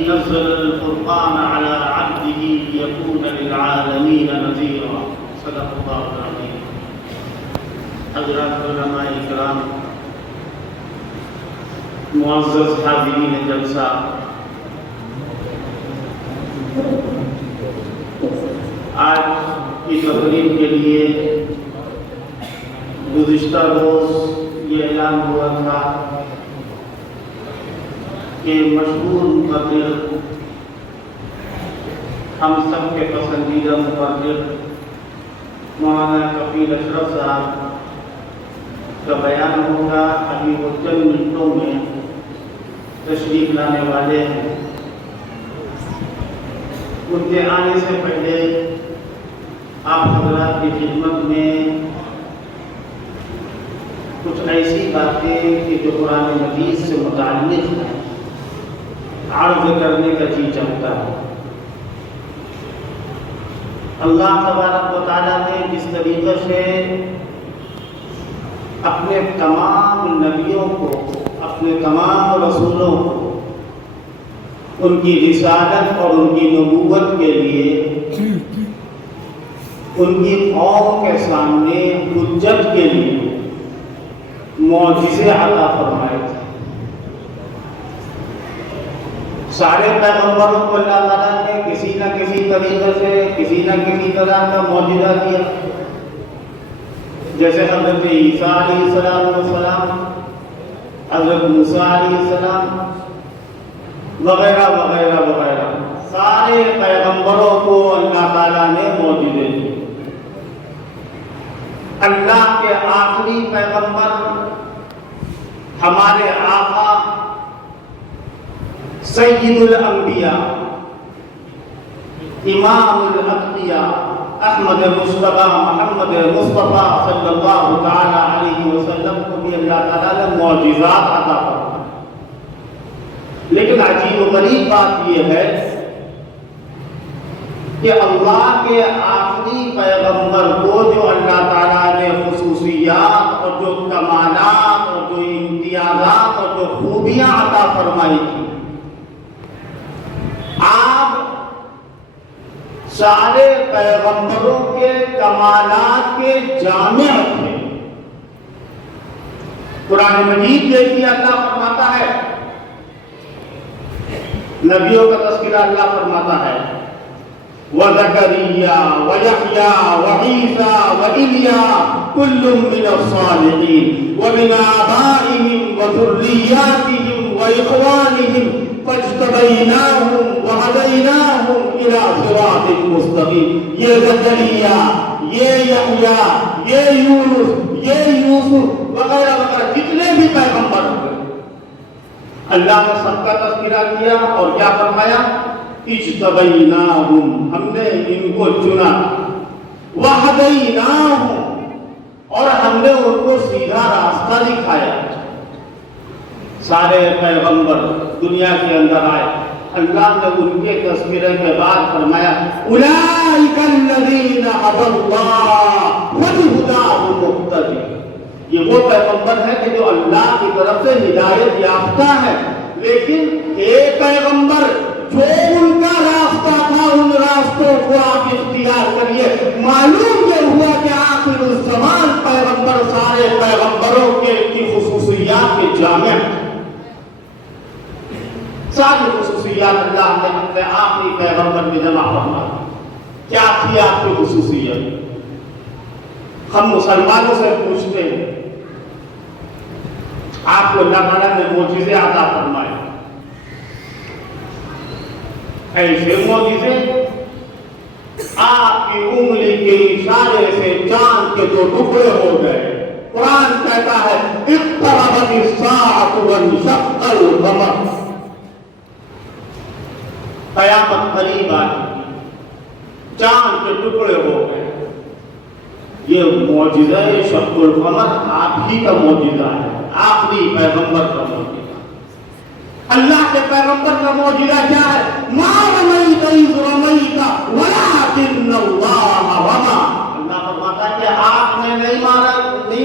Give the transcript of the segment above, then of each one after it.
نزل الفرقان على عبده ليكون للعالمين نذيرا صدق الله العظيم. حضرات علماء کرام، معزز حاضرین جلسہ، آج کی تقریب کے لیے گزشتہ روز یہ اعلان ہوا تھا کہ مشہور مقرر، ہم سب کے پسندیدہ مقرر مولانا کفیل اشرف صاحب کا بیان ہوگا. ابھی وہ چند منٹوں میں تشریف لانے والے ہیں. ان کے آنے سے پہلے آپ حضرات کی خدمت میں کچھ ایسی باتیں کہ جو قرآن مجید سے متعلق ہیں عرض کرنے کا جی چاہتا ہے. اللہ تبارک و تعالیٰ نے جس طریقے سے اپنے تمام نبیوں کو، اپنے تمام رسولوں کو ان کی رسالت اور ان کی نبوت کے لیے ان کی قوم کے سامنے حجت کے لیے معجزے عطا فرمائے تھے. سارے پیغمبروں کو اللہ تعالیٰ نے کسی نہ کسی طریقے سے کسی نہ کسی طرح کا معجزہ دیا. جیسے حضرت عیسیٰ علیہ السلام، حضرت موسیٰ علیہ السلام وغیرہ وغیرہ وغیرہ، سارے پیغمبروں کو اللہ تعالیٰ نے معجزے دیے. اللہ کے آخری پیغمبر ہمارے آقا سید الانبیاء، امام الاتقیاء احمد مصطفیٰ محمد مصطفیٰ صلی اللہ تعالی علیہ وسلم کو بھی اللہ تعالیٰ نے معجزات عطا فرمائے. لیکن عجیب و غریب بات یہ ہے کہ اللہ کے آخری پیغمبر کو جو اللہ تعالیٰ نے خصوصیات اور جو کمالات اور جو امتیازات اور جو خوبیاں عطا فرمائی تھی، آپ سارے پیغمبروں کے کمالات کے جامع تھے. قرآن مجید دیکھیے اللہ فرماتا ہے، نبیوں کا تذکرہ اللہ فرماتا ہے وَزَكَرِيَّا وَيَحْيَا وَعِيسَى وَإِلْيَاسَ كُلٌّ مِّنَ الصَّالِحِينَ وَمِنْ آبَائِهِمْ وَذُرِّيَّاتِهِمْ وَإِخْوَانِهِمْ فَاجْتَبَيْنَاهُمْ وَهَدَيْنَاهُمْ إِلَىٰ صِرَاطٍ مُّسْتَقِيمٍ. یہ زکریا، یہ یحییٰ، یہ یونس، یہ یوسف وغیرہ وغیرہ جتنے بھی پیغمبر ہوئے، اللہ نے سب کا تذکرہ کیا اور کیا فرمایا؟ اجتبیناہم، ہم نے ان کو چنا، وہدیناہم، اور ہم نے ان کو سیدھا راستہ دکھایا. سارے پیغمبر دنیا کے اندر آئے، اللہ نے ان کے تذکرے کے بعد فرمایا اولئک الذین ھدی اللہ فبہداہ مقتدی. یہ وہ پیغمبر ہے کہ جو اللہ کی طرف سے ہدایت یافتہ ہے. لیکن ایک پیغمبر جو ان کا راستہ تھا، ان راستوں کو آپ اختیار کریے. معلوم یہ ہوا کہ آخر الزمان پیغمبر سارے پیغمبروں کی خصوصیات کے جامع، ساری خصوصیات اللہ نے اپنے آخری پیغمبر میں جمع فرمائی. کیا تھی آپ کی خصوصیت؟ ہم مسلمانوں سے پوچھتے ہیں، آپ کو اللہ تعالیٰ نے معجزے عطا فرمائے. ایسے معجزے آپ کی انگلی کے اشارے سے چاند کے 2 ٹکڑے ہو گئے. قرآن کہتا ہے اقتربت الساعة وانشق القمر، قیامت قریب آ چکی، چاند کے ٹکڑے ہو گئے. یہ معجزہ شق القمر آپ ہی کا معجزہ ہے، آخری پیغمبر کا معجزہ. اللہ کے پیغمبر کا معجزہ کیا ہے؟ ما رمیت اذ رمیت ولکن اللہ رمی. اللہ فرماتا ہے کہ آپ نے نہیں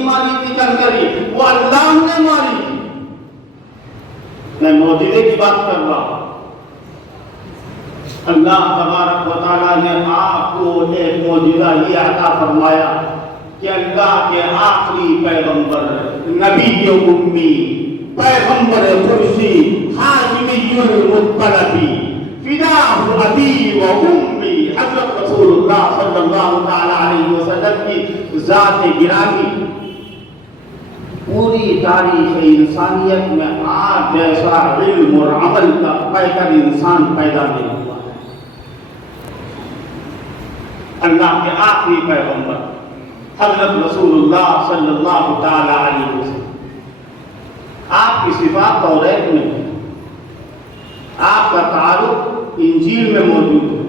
ماری تھی کنکری، وہ اللہ نے ماری. میں معجزے کی بات کر رہا ہوں. اللہ تبارک و تعالیٰ نے آپ کو ایک معجزہ یہ عطا فرمایا کہ اللہ کے آخری پیغمبر، نبی امی، پیغمبر قرشی، حاشمی المطلبی، فداہ ابی و امی، حضرت رسول اللہ صلی اللہ تعالیٰ علیہ وسلم کی ذات گرامی پوری تاریخ انسانیت میں آپ جیسا علم اور عمل کا پیکر انسان پیدا نہیں ہوا ہے۔ اللہ کے آخری پیغمبر حضرت رسول اللہ صلی اللہ تعالیٰ علیہ وسلم، آپ کی صفات توریت میں ہے، آپ کا تعارف انجیل میں موجود ہے،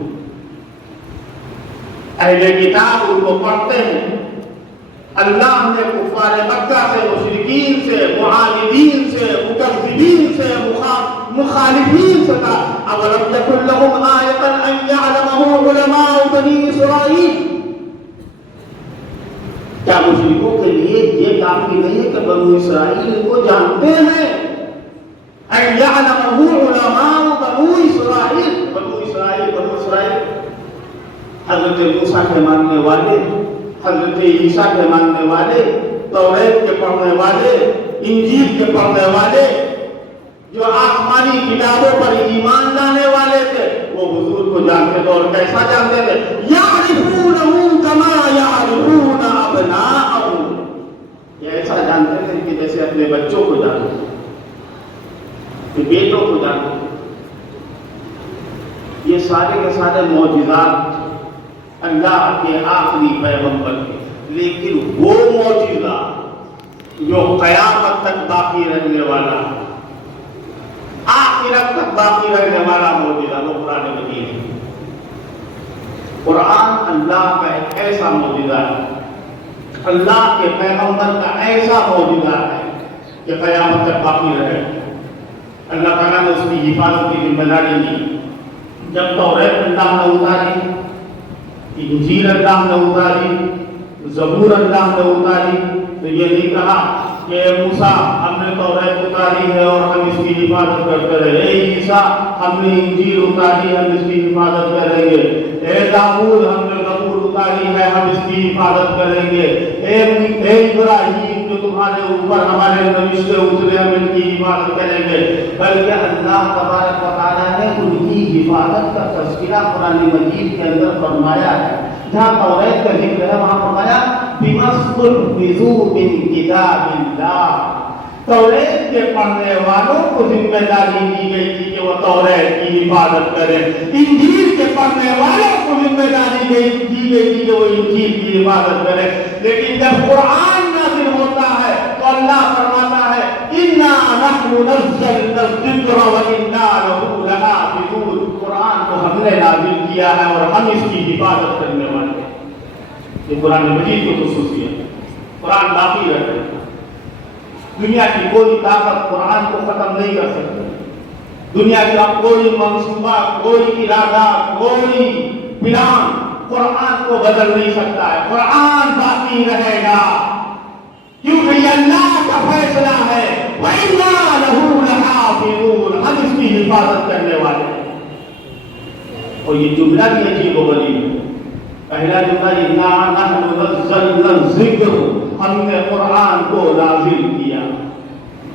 اہل کتاب ان کو پڑھتے ہیں۔ اللہ نے کفار مکہ سے، مشرکین سے، معاندین سے، مکذبین سے، مخالفین سے کہا اَوَلَمْ يَكُنْ لَهُمْ آیَةً أَنْ يَعْلَمَهُ عُلَمَاءُ بَنِي إِسْرَائِیل، کیا مشرکوں کے لیے یہ کافی نہیں ہے کہ بنو اسرائیل کو جانتے ہیں؟ أَنْ يَعْلَمَهُ عُلَمَاءُ بَنِي إِسْرَائِیل، بنو اسرائیل حضرت موسیٰ کے ماننے والے، حضرت عیسیٰ کے ماننے والے، توریت کے پڑھنے والے، انجیل کے پڑھنے والے، جو آسمانی کتابوں پر ایمان لانے والے تھے، وہ حضور کو جانتے تھے، اور کیسا جانتے تھے؟ یعرفونہ کما یعرفون ابناءہم، یہ ایسا جانتے تھے کہ جیسے اپنے بچوں کو جانتے تھے، اپنے بیٹوں کو جانتے تھے۔ یہ سارے کے سارے معجزات اللہ کے آخری پیغمبر کے، لیکن وہ معجزہ جو قیامت تک باقی رہنے والا، آخرت تک باقی رہنے والا معجزہ، وہ قرآن مجید ہے۔ قرآن اللہ کا ایک ایسا معجزہ ہے، اللہ کے پیغمبر کا ایسا معجزہ ہے کہ قیامت تک باقی رہے۔ اللہ تعالیٰ نے اس کی حفاظت کی ذمہ داری لی۔ جب توریت اللہ نے اتاری، انجیل اللہ نے اتاری، زبور اللہ نے اتاری، تو یہ نہیں کہا کہ موسیٰ ہم نے توریت اتاری ہے اور ہم اس کی حفاظت کرتے رہے، اے عیسیٰ ہم نے انجیل اتاری ہم اس کی حفاظت کریں گے، اے داؤد ہم نے زبور اتاری ہے ہم اس کی حفاظت کریں گے، اے ابراہیم جو تمہارے اوپر ہمارے نوشتے اترے ہم ان کی حفاظت کریں گے۔ بلکہ اللہ تبارک و تعالیٰ نے ان کی حفاظت کا تذکرہ قرآن مجید کے اندر فرمایا ہے۔ جہاں توریت کا ذکر ہے وہاں فرمایا بِمَا اسْتُحْفِظُوا مِنْ کِتَابِ اللَّهِ، توریت کے پڑھنے والوں کو ذمہ داری دی گئی تھی کہ وہ توریت کی حفاظت کریں، انجیل کے پڑھنے والوں کو ذمہ داری دی گئی تھی کہ وہ انجیل کی حفاظت کریں۔ لیکن جب قرآن نازل ہوتا ہے تو اللہ فرماتا ہے اِنَّا نَحْنُ نَزَّلْنَا الذِّكْرَ وَإِنَّا لَهُ لَحَافِظُونَ، قرآن کو ہم نے نازل کیا ہے اور ہم اس کی حفاظت کرنے والے ہیں۔ یہ قرآن مجید کی خصوصیت ہے، قرآن باقی رہتا ہے۔ دنیا کی کوئی طاقت قرآن کو ختم نہیں کر سکتی، دنیا کا کوئی منصوبہ، کوئی ارادہ، کوئی پلان قرآن کو بدل نہیں سکتا ہے۔ قرآن باقی رہے گا کیونکہ یہ اللہ کا فیصلہ ہے، وَإِنَّا لَهُ لَحَافِظُونَ، ہم اس کی حفاظت کرنے والے ہیں۔ اور یہ جملہ بھی عجیب و غریب ہے۔ پہلا جملہ اِنَّا نَحْنُ نَزَّلْنَا الذِّكْرَ، ہم نے قرآن کو نازل کیا۔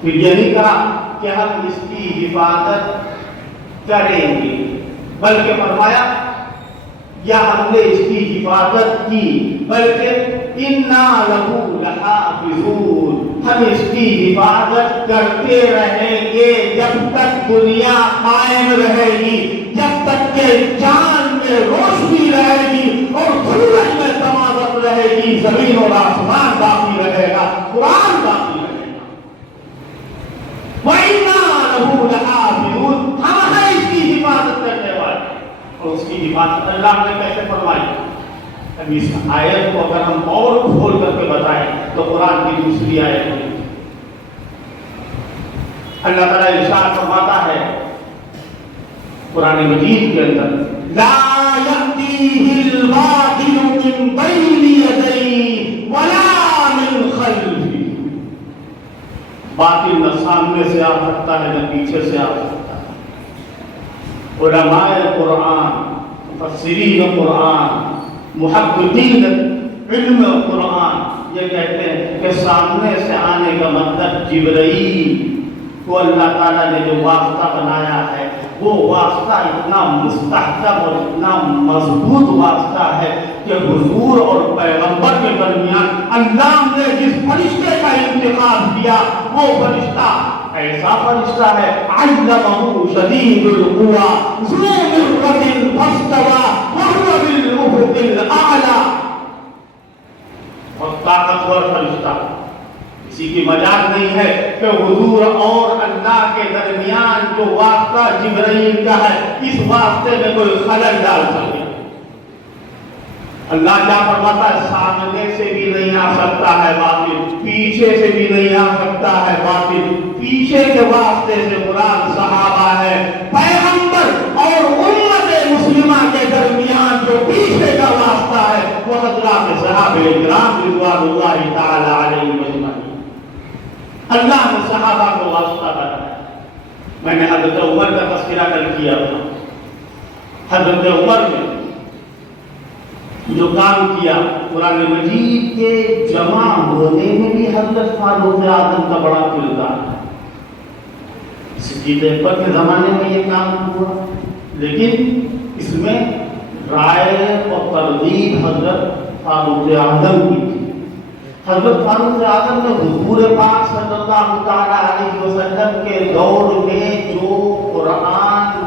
پھر یہ نہیں کہا کہ ہم اس کی حفاظت کریں گے، بلکہ فرمایا یا ہم نے اس کی حفاظت کی، بلکہ اِنَّا لَهُ لَحَافِظُونَ، ہم اس کی حفاظت کرتے رہیں گے جب تک دنیا قائم رہے گی، جب تک کہ چاند میں روشنی رہے گی اور سورج میں تمازت رہے گی، زمین اور آسمان باقی رہے گا، قرآن باقی رہے گا۔ وَإِنَّا لَهُ لَحَافِظُونَ، ہم ہیں اس کی حفاظت کرنے والے۔ اور اس کی حفاظت اللہ نے کیسے فرمائی؟ اب اس آیت کو اگر ہم اور کھول کر کے بتائیں تو قرآن کی دوسری آیت ہے، اللہ تعالیٰ ارشاد فرماتا ہے قرآن مجید کے اندر لا يأتيه الباطل من بين يديه ولا من خلفه، باطل نہ سامنے سے آ سکتا ہے نہ پیچھے سے آ سکتا ہے۔ علماء قرآن، مفسرین قرآن، محققین علم قرآن یہ کہتے ہیں کہ سامنے سے آنے کا مطلب جبرائیل کو اللہ تعالیٰ نے جو واسطہ بنایا ہے وہ واسطہ اتنا مستحکم اور اتنا مضبوط واسطہ ہے کہ حضور اور پیغمبر کے درمیان اللہ نے جس فرشتے کا انتخاب کیا وہ فرشتہ ایسا فرشتہ ہے علمہ شدید القوى ذو مرة فاستوى وهو بالأفق الأعلى، اور طاقتور فرشتہ، کسی کی مجال نہیں ہے کہ حضور اور اللہ کے درمیان جو واسطہ جبرائیل کا ہے اس واسطے میں کوئی خلل ڈال سکے۔ اللہ کیا فرماتا ہے؟ سامنے سے بھی نہیں آ سکتا ہے باطل، پیچھے سے بھی نہیں آ سکتا ہے باطل۔ پیچھے کے واسطے سے مراد صحابہ ہے، پیغمبر اور امت مسلمہ کے درمیان جو پیچھے کا واسطہ ہے وہ حضرات صحابہ کرام رضوان اللہ تعالی علیہم اجمعین۔ اللہ نے صحابہ کو واسطہ بنایا۔ میں نے حضرت عمر کا تذکرہ کل کیا تھا۔ حضرت عمر نے جو کام کیا قرآن مجید کے جمع ہونے میں بھی حضرت فاروق اعظم کا بڑا کردار ہے۔ صدیق اکبر کے زمانے میں یہ کام ہوا، لیکن اس میں رائے اور ترغیب حضرت فاروق اعظم کی تھی۔ حضرت فاروق اعظم نے حضور پاک صلی اللہ تعالی علیہ وسلم کے دور میں جو قرآن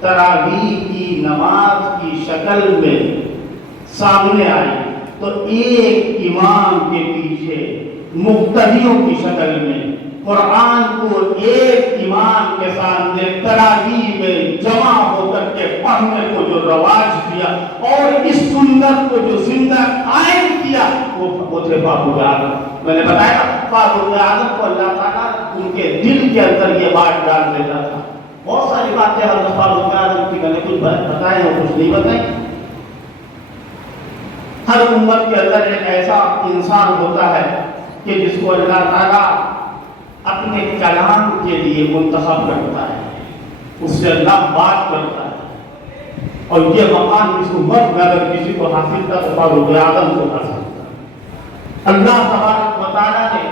تراویح کی نماز کی شکل میں سامنے آئی تو ایک امام کے پیچھے مقتدیوں کی شکل میں قرآن کو ایک امام کے سامنے تراویح میں جمع ہو کر کے پڑھنے کو جو رواج دیا اور اس سنت کو جو زندہ قائم کیا وہ تھے فاروق اعظم۔ میں نے بتایا فاروق اعظم کو اللہ تعالیٰ ان کے دل کے اندر یہ بات ڈال دیتا تھا۔ بہت ساری باتیں حضرت فاروق اعظم کی میں نے کچھ بتائیں اور کچھ نہیں بتائیں۔ ہر امت کے اندر ایک ایسا انسان ہوتا ہے کہ جس کو اللہ تعالیٰ اپنے کلام کے لیے منتخب کرتا ہے، اس سے اللہ بات کرتا ہے، اور یہ مقام اس امت میں اگر کسی کو حاصل تھا تو فاروق اعظم کو حاصل تھا۔ اللہ تبارک و تعالیٰ نے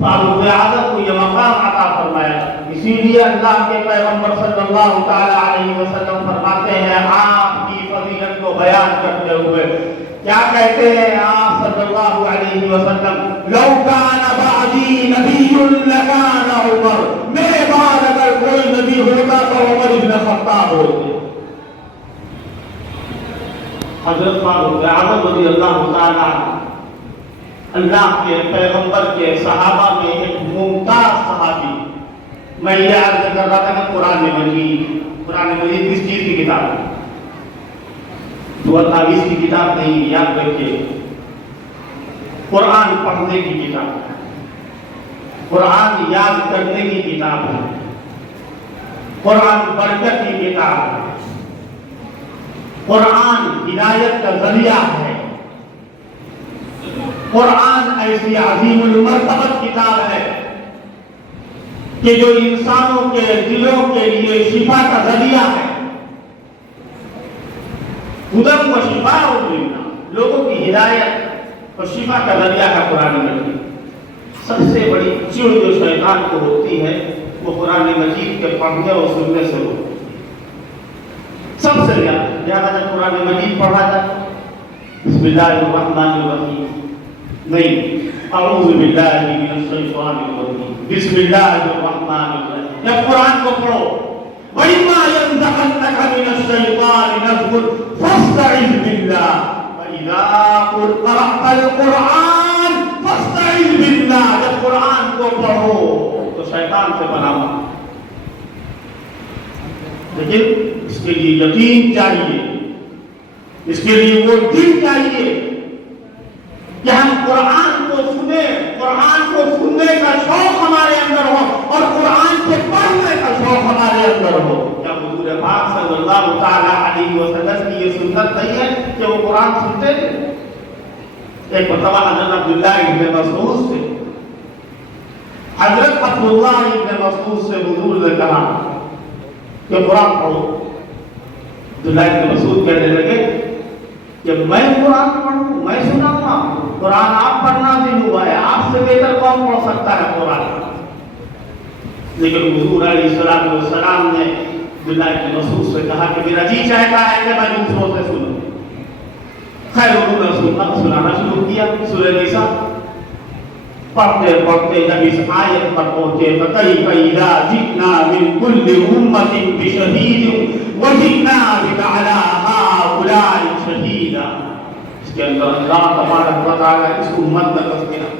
فاروق اعظم کو یہ مقام عطا فرمایا، اسی لیے اللہ کے پیغمبر صلی اللہ تعالی علیہ وسلم فرماتے ہیں آپ کی فضیلت کو بیان کرتے ہوئے کیا کہتے ہیں آپ صلی اللہ علیہ وسلم؟ لو کان بعدی نبی لکان عمر، میرے بعد اگر کوئی نبی ہوتا تو عمر ابن خطاب ہوتے۔ حضرت فاروق اعظم رضی اللہ تعالی اللہ کے پیغمبر کے صحابہ میں ایک ممتاز صحابی۔ میں یہ عرض کر رہا تھا کہ قرآن مجید کس چیز کی کتاب ہے؟ دعا تعویذ کی کتاب نہیں، یاد رکھیے، قرآن پڑھنے کی کتاب ہے، قرآن یاد کرنے کی کتاب ہے، قرآن برکت کی کتاب ہے، قرآن ہدایت کا ذریعہ ہے، قرآن ایسی عظیم المرتبت کتاب ہے کہ جو انسانوں کے دلوں کے لیے شفا کا ذریعہ ہے۔ ہدی و شفاء للناس، لوگوں کی ہدایت اور شفا کا ذریعہ ہے قرآن مجید۔ سب سے بڑی چڑ جو شیطان کو ہوتی ہے وہ قرآن مجید کے پڑھنے اور سننے سے ہوتی ہے۔ سب سے زیادہ جب قرآن مجید پڑھا جائے بسم اللہ الرحمن الرحیم نہیں، اعوذ باللہ من الشیطان الرجیم، بسم اللہ الرحمن الرحیم، جب قرآن کو پڑھو وَإِمَّا يَنزَغَنَّكَ مِنَ الشَّيْطَانِ نَزْغٌ فَاسْتَعِذْ بِاللَّهِ وَإِذَا قَرَأْتَ الْقُرْآنَ فَاسْتَعِذْ بِاللَّهِ، جب قرآن کو پڑھو تو شیطان سے پناہ مانگو۔ لیکن اس کے لیے یقین چاہیے، اس کے لیے وہ دل چاہیے کہ ہم قرآن کو سنیں، قرآن کو سننے کا شوق ہمارے اندر ہو اور قرآن کے پڑھنے کا شوق ہمارے اندر ہو۔ کیا حضور پاک صلی اللہ تعالی علیہ وسلم کی یہ سنت نہیں ہے کہ وہ قرآن سنتے تھے؟ ایک مرتبہ حضرت عبداللہ ابن مسعود سے حضرت عبداللہ ابن مسعود سے حضور نے کہا کہ قرآن پڑھو، عبداللہ بن مسعود کہنے لگے کہ میں قرآن پڑھوں، میں سناؤں آپ کو؟ قرآن آپ پر نازل ہوا ہے، آپ سے بہتر کون پڑھ سکتا ہے قرآن؟ لیکن حضور علیہ الصلوۃ والسلام نے عبداللہ بن مسعود سے کہا کہ میرا جی چاہتا ہے کہ میں دوسروں سے سنوں۔ خیر انہوں نے سنانا شروع کیا سورہ نساء۔ پڑھتے پڑھتے جب اس آیت پر پہنچے فَكَيْفَ إِذَا جِئْنَا مِنْ كُلِّ أُمَّةٍ بِشَهِيدٍ وَجِئْنَا بِكَ عَلَىٰ هَٰؤُلَاءِ شَهِيدًا، اس کے اندر اللہ تبارک و تعالیٰ اس امت کا تذکرہ